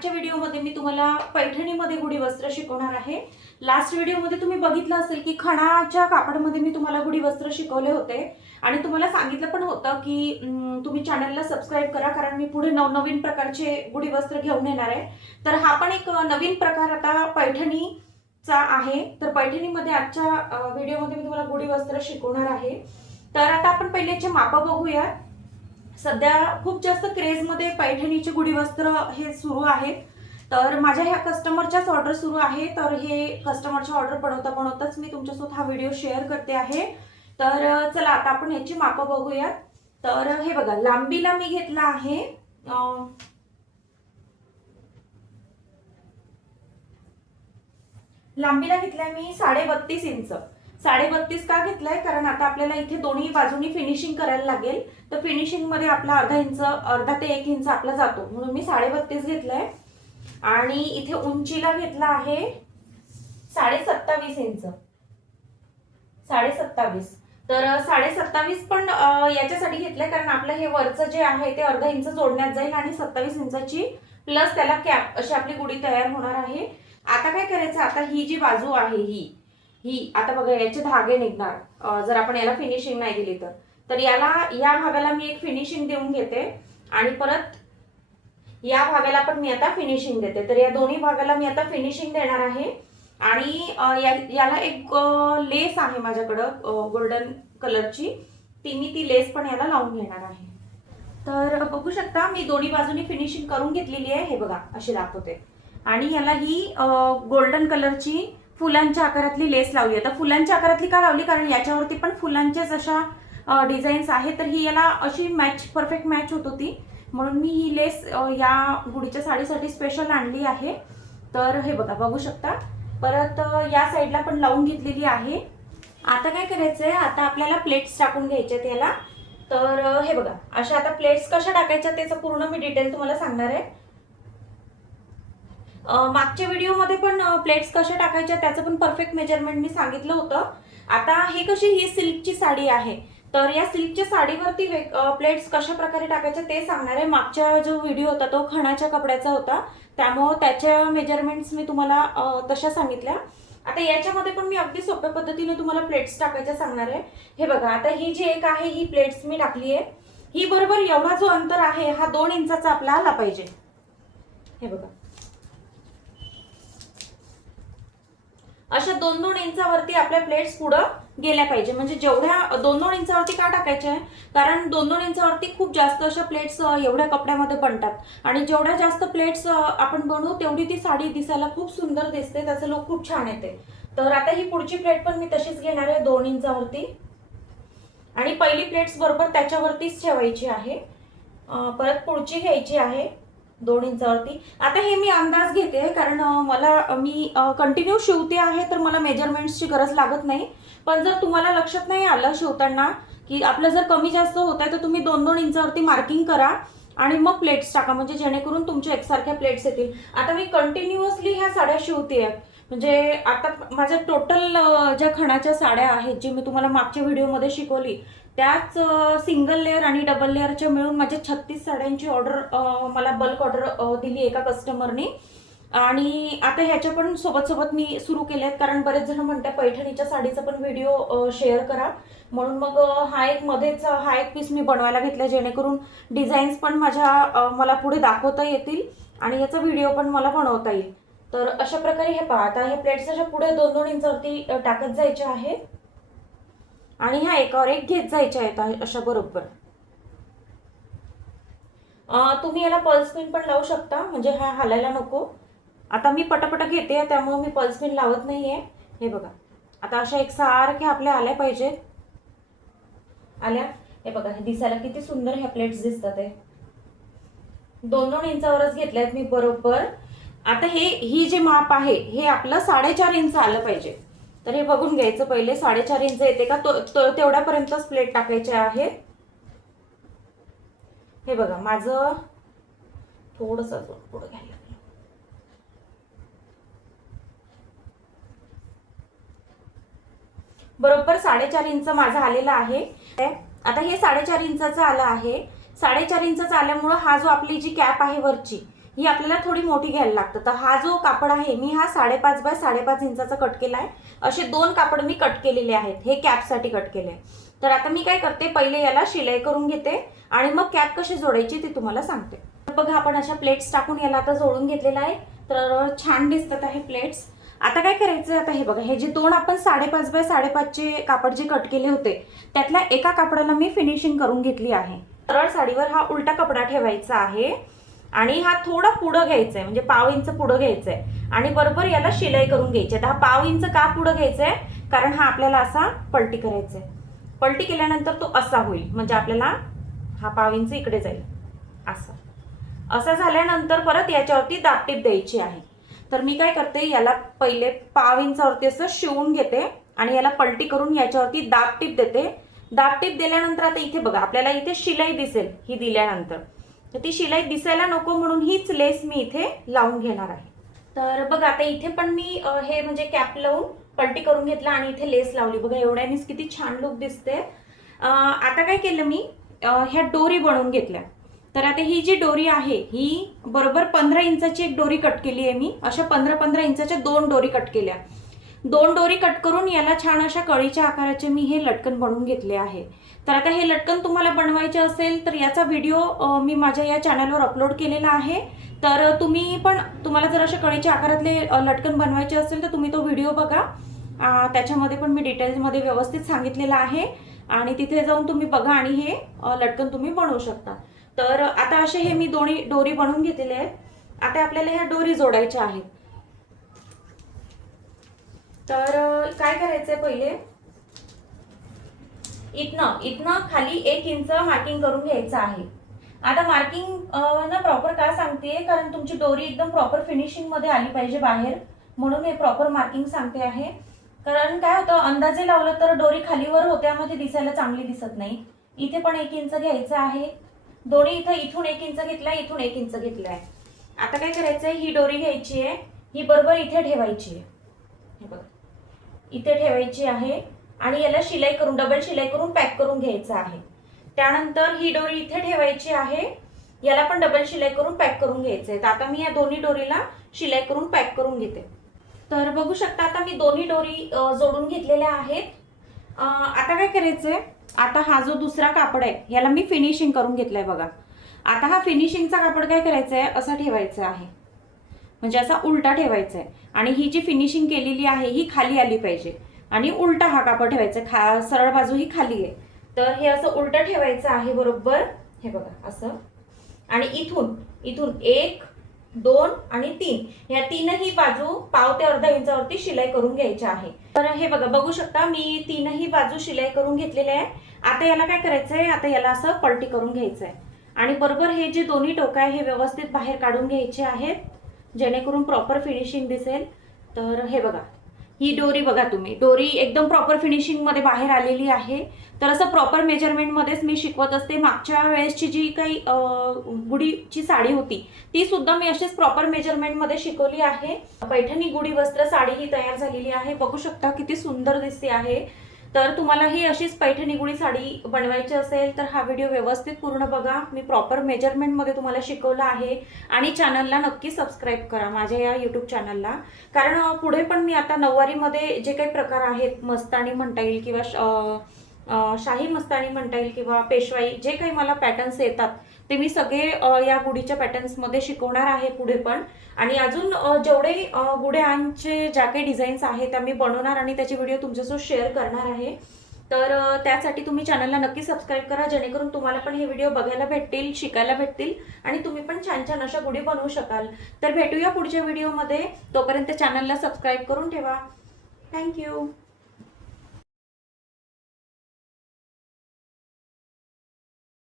आजच्या व्हिडिओमध्ये मी तुम्हाला पैठणीमध्ये गुढी वस्त्र शिकवणार आहे। लास्ट व्हिडिओमध्ये तुम्ही बघितलं असेल की खणाच्या कापडामध्ये मी तुम्हाला गुढी वस्त्र शिकवले होते आणि तुम्हाला सांगितलं पण होतं की तुम्ही चॅनलला सबस्क्राइब करा, कारण मी पुढे नवनवीन प्रकारचे गुढी वस्त्र घेऊन येणार आहे। तर हा पण एक नवीन प्रकार आता पैठणीचा आहे। तर पैठणीमध्ये आजच्या व्हिडिओमध्ये मी तुम्हाला गुढी वस्त्र शिकवणार आहे। तर आता आपण पहिलेचे माप बघूया। सध्या खूप जास्त क्रेज मध्ये पैठणीचे गुढी वस्त्र हे सुरू आहेत। तर माझ्या ह्या कस्टमरच्याच ऑर्डर सुरू आहे। तर हे कस्टमरच्या ऑर्डर बनवताच मी तुमच्यासोबत हा व्हिडिओ शेअर करते आहे। तर चला आता आपण याची माप बघूया। तर हे बघा, लांबीला मी घेतला आहे लांबीला घेतलाय मी 32.5 इंच। 32.5 का घेतलाय, कारण आता आपल्याला इथे दोन्ही बाजूनी फिनिशिंग करायला लागेल। तर फिनिशिंग मध्ये आपला अर्धा ते 1 इंच आपला जातो, म्हणून मी 32.5 घेतलाय। आणि इथे उंचीला घेतला आहे 27.5 इंच। 27.5 तर 27.5 पण याच्यासाठी घेतलंय कारण आपलं हे वरचं जे आहे ते अर्धा इंच जोडण्यात जाईल आणि 27 इंचाची प्लस त्याला कॅप अशी आपली गुढी तयार होणार आहे। आता काय करायचं, आता ही जी बाजू आहे ही आता बघा याचे धागे निघणार जर आपण याला फिनिशिंग नाही दिली तर याला या भागाला मी एक फिनिशिंग देऊन घेते आणि परत या भागाला पण मी आता फिनिशिंग देते। तर या दोन्ही भागाला मी आता फिनिशिंग देणार आहे। आणि याला एक लेस आहे माझ्याकडं गोल्डन कलरची, ती लेस पण याला लावून घेणार आहे। तर बघू शकता मी दोन्ही बाजूनी फिनिशिंग करून घेतलेली आहे। हे बघा अशी दाखवते आणि याला ही गोल्डन कलरची फुलांच्या आकारातली लेस लावली। आता फुलांच्या आकारातली का लावली, कारण याच्यावरती पण फुलांच्याच अशा डिझाईन्स आहेत। तर ही याला अशी परफेक्ट मॅच होत होती, म्हणून मी ही लेस या गुढीच्या साडीसाठी स्पेशल आणली आहे। तर हे बघा बघू शकता, परत या साईडला पण लावून घेतलेली आहे। आता काय करायचंय, आता आपल्याला प्लेट्स टाकून घ्यायच्यात याला। तर हे बघा अशा आता प्लेट्स कशा टाकायच्या त्याचं पूर्ण मी डिटेल तुम्हाला सांगणार आहे। मागच्या व्हिडिओमध्ये पण प्लेट्स कशा टाकायच्या त्याचं पण परफेक्ट मेजरमेंट मी सांगितलं होतं। आता ही सिल्कची साडी आहे, तर या सिल्कच्या साडीवरती प्लेट्स कशा प्रकारे टाकायच्या ते सांगणार आहे। मागचा जो व्हिडिओ होता तो खणाच्या कपड्याचा होता, त्यामुळे त्याच्या मेजरमेंट्स मी तुम्हाला तशा सांगितल्या। आता याच्यामध्ये पण मी अगदी सोप्या पद्धतीने तुम्हाला प्लेट्स टाकायच्या सांगणार आहे। हे बघा आता ही जी एक आहे ही प्लेट्स मी टाकली आहे। ही बरोबर एवढा जो अंतर आहे हा 2 इंचाचा आपला आला पाहिजे। हे बघा अशा 2-2 इंचावरती आपल्या प्लेट्स पुढे गेल्या पाहिजे। म्हणजे जेवढ्या 2-2 इंचावरती का टाकायच्या, कारण 2-2 इंचावरती खूप जास्त अशा प्लेट्स एवढ्या कपड्यामध्ये बनतात आणि जेवढ्या जास्त प्लेट्स आपण बनवू तेवढी ती साडी दिसायला खूप सुंदर दिसते, त्याचं लुक खूप छान येते। तर आता ही पुढची प्लेट पण मी तशीच घेणार आहे 2 इंचावरती आणि पहिली प्लेट्स बरोबर त्याच्यावरतीच ठेवायची आहे। परत पुढची घ्यायची आहे 2 इंचावरती। आता हे मी अंदाज घेते, कारण मी कंटिन्यू शिवते आहे तर मला मेजरमेंट्सची गरज लागत नाही। पण जर तुम्हाला लक्षात नाही आलं शिवताना की आपलं जर कमी जास्त होत आहे तर तुम्ही 2-2 इंचावरती मार्किंग करा आणि मग प्लेट्स टाका, म्हणजे जेणेकरून तुमच्या एकसारख्या प्लेट्स येतील। आता मी कंटिन्युअसली ह्या साड्या शिवते, म्हणजे आता माझ्या टोटल ज्या खणाच्या साड्या आहेत जे मी तुम्हाला मागच्या व्हिडिओमध्ये शिकवली त्याच सिंगल लेअर आणि डबल लेअरच्या मिळून माझ्या 36 साड्यांची ऑर्डर मला बल्क ऑर्डर दिली एका कस्टमरने। आणि आता ह्याच्या पण सोबत मी सुरू केल्यात, कारण बरेच जण म्हणतात पैठणीच्या साडीचा पण व्हिडिओ शेअर करा, म्हणून मग हा एक पीस मी बनवायला घेतला, जेणेकरून डिझाईन्स पण मला पुढे दाखवता येतील आणि याचा व्हिडिओ पण मला बनवता येईल। तर अशा प्रकारे हे पहा, आता हे प्लेट्स अशा पुढे 2-2 इंचावरती टाकत जायचे आहे आणि ह्या एकावर एक घेत जायच्या आहेत अशा बरोबर। तुम्ही याला पल्स पिन पण लावू शकता, म्हणजे हा हलायला नको। आता मी पटापट घेते त्यामुळे मी पल्स पिन लावत नाहीये। हे बघा आता अशा एकसारख्या आपल्या आल्या पाहिजेत। आल्या, हे बघा हे दिसायला किती सुंदर ह्या प्लेट्स दिसतात आहे। 2-2 इंचावरच घेतल्यात मी बरोबर। आता ही जे माप आहे हे आपलं 4.5 इंच आलं पाहिजे। तर हे बघून घ्यायचं पहिले 4.5 इंच येते का, तेवढ्यापर्यंतच प्लेट टाकायचे आहे। हे बघा माझं थोडंसं अजून पुढे घ्यायला लागलं। बरोबर 4.5 इंच माझं आलेलं आहे। आता हे 4.5 इंचाचं आलं आहे। 4.5 इंचाचं आल्यामुळे हा जो आपली जी कॅप आहे वरची ही आपल्याला थोडी मोठी घ्यायला लागतं. तर हा जो कापड आहे मी हा 5.5 बाय 5.5 इंचाचा कट केला आहे. असे 2 कापड मी कट केलेले आहेत, हे कॅपसाठी कट केले. तर आता मी काय करते, पहिले याला शिलाई करून घेते आणि मग कॅप कशी जोडायची ते तुम्हाला सांगते. बघा आपण अशा प्लेट्स टाकून याला आता जोडून घेतलेला आहे. तर छान दिसतात आहे प्लेट्स. आता काय करायचं, आता हे बघा, हे जे 2 आपण 5.5 बाय 5.5चे कापड जे कट केले होते त्यातल्या एका कापडाला मी फिनिशिंग करून घेतली आहे. सरळ साडीवर हा उलटा कपडा ठेवायचा आहे आणि हा थोडा पुढं घ्यायचा आहे, म्हणजे पाव इंच पुढं घ्यायचं आहे आणि बरोबर याला शिलाई करून घ्यायची आहे. हा पाव इंच का पुढं घ्यायचा आहे, कारण हा आपल्याला असा पलटी करायचा आहे. पलटी केल्यानंतर तो असा होईल, म्हणजे आपल्याला हा पाव इंच इकडे जाईल. असं झाल्यानंतर परत याच्यावरती दाबटीप द्यायची आहे. तर मी काय करते, याला पहिले पाव इंचावरती असं शिवून घेते आणि याला पलटी करून याच्यावरती दाबटीप देते. दाबटीप दिल्यानंतर आता इथे बघा, आपल्याला इथे शिलाई दिसेल ही दिल्यानंतर. तर ती शिलाई दिसायला नको म्हणून हीच लेस मी इथे लावून घेणार आहे. तर बघा आता इथे पण मी हे म्हणजे कॅप लावून पलटी करून घेतला आणि इथे लेस लावली. बघा एवढ्यानेच किती छान लुक दिसते. आता काय केलं मी, ह्या डोरी बनवून घेतल्या. तर आता ही जी डोरी आहे ही बरोबर 15 इंचाची एक डोरी कट केली आहे मी. अशा 15-15 इंचाच्या 2 डोरी कट केल्या. 2 डोरी कट करून याला छान अशा कळीच्या आकाराचे मी हे लटकन बनवून घेतले आहे. तर आता हे लटकन तुम्हाला बनवायचे असेल तर याचा व्हिडिओ मी माझ्या या चॅनलवर अपलोड केलेला आहे. तर तुम्हाला जर अशा कळीच्या आकारातले लटकन बनवायचे असेल तर तुम्ही तो व्हिडिओ बघा. त्याच्यामध्ये पण मी डिटेल्समध्ये व्यवस्थित सांगितलेलं आहे आणि तिथे जाऊन तुम्ही बघा आणि हे लटकन तुम्ही बनवू शकता. तर आता असे हे मी दोन्ही डोरी बनवून घेतलेले आहेत. आता आपल्याला ह्या डोरी जोडायच्या आहेत. तर काय करायचंय, पहिले इथनं खाली 1 इंच मार्किंग करून घ्यायचं आहे. आता मार्किंग ना प्रॉपर का सांगते, कारण तुमची डोरी एकदम प्रॉपर फिनिशिंग मध्ये आली पाहिजे बाहेर, म्हणून हे प्रॉपर मार्किंग सांगते आहे. कारण काय होतं, अंदाजे लावलं तर डोरी खालीवर होत्यामध्ये दिसायला चांगली दिसत नाही. इथे पण 1 इंच घ्यायचं आहे. दोन्ही इथून 1 इंच घेतलाय, इथून 1 इंच घेतलाय. आता काय करायचंय, ही डोरी घ्यायची आहे, ही बरोबर इथे ठेवायची आहे. हे बघा इथे ठेवायची आहे आणि याला शिलाई करून, डबल शिलाई करून पॅक करून घ्यायचं आहे. त्यानंतर ही डोरी इथे ठेवायची आहे, याला पण डबल शिलाई करून पॅक करून घ्यायचंय. तर आता मी या दोन्ही डोरीला शिलाई करून पॅक करून घेते. तर बघू शकता आता मी दोन्ही डोरी जोडून घेतलेल्या आहेत. आता काय करायचंय, आता हा जो दुसरा कापड आहे याला मी फिनिशिंग करून घेतलंय बघा. आता हा फिनिशिंगचा कापड काय करायचा आहे, असा ठेवायचा आहे, म्हणजे असा उलटा ठेवायचा आहे आणि ही जी फिनिशिंग केलेली आहे ही खाली आली पाहिजे आणि उलटा हा कापड ठेवायचा, सरळ बाजू ही खाली आहे. तर हे असं उलटं ठेवायचं आहे बरोबर. हे बघा असं, आणि इथून 1, 2 आणि 3 या तीनही बाजू पाव ते अर्धा इंचावरती शिलाई करून घ्यायची आहे. तर हे बघा, बघू शकता मी तीनही बाजू शिलाई करून घेतलेले आहे. आता याला काय करायचंय, आता याला असं पलटी करून घ्यायचंय आणि बरोबर हे जे दोन्ही टोकं आहे हे व्यवस्थित बाहेर काढून घ्यायचे आहेत, जेणेकरून प्रॉपर फिनिशिंग दिसेल. तर हे बघा, ही डोरी बघा तुम्ही, डोरी एकदम प्रॉपर फिनिशिंग मध्ये बाहेर आलेली आहे. तर असं प्रॉपर मेजरमेंट मध्येच मी शिकवत असते. मागच्या वेळेसची जी काही गुढीची साडी होती ती सुद्धा मी अशीच प्रॉपर मेजरमेंट मध्ये शिकवली आहे. पैठणी गुढी वस्त्र साडी ही तयार झालेली आहे. बघू शकता किती सुंदर दिसते आहे. तर तुम्हाला ही अशीच पैठणी गुढी साडी बनवायची असेल तर हा व्हिडिओ व्यवस्थित पूर्ण बघा. मी प्रॉपर मेजरमेंट मध्ये तुम्हाला शिकवलं आहे आणि चॅनलला नक्की सबस्क्राईब करा माझ्या या यूट्यूब चॅनलला. कारण पुढे पण मी आता नऊवारीमध्ये जे काही प्रकार आहेत, मस्तानी म्हणता येईल किंवा शाही मस्तानी म्हणता येईल किंवा पेशवाई, जे काही मला पॅटर्न्स येतात ते मी सगळे या गुढीच्या पॅटर्न्समध्ये शिकवणार आहे पुढे पण. आणि अजून जेवढे गुढ्यांचे ज्या काही डिझाईन्स आहेत त्या मी बनवणार आणि त्याचे व्हिडिओ तुमच्यासोबत शेअर करणार आहे. तर त्यासाठी तुम्ही चॅनलला नक्की सबस्क्राईब करा, जेणेकरून तुम्हाला पण हे व्हिडिओ बघायला भेटतील, शिकायला भेटतील आणि तुम्ही पण छान छान अशा गुढी बनवू शकाल. तर भेटूया पुढच्या व्हिडिओमध्ये. तोपर्यंत चॅनलला सबस्क्राईब करून ठेवा. थँक्यू.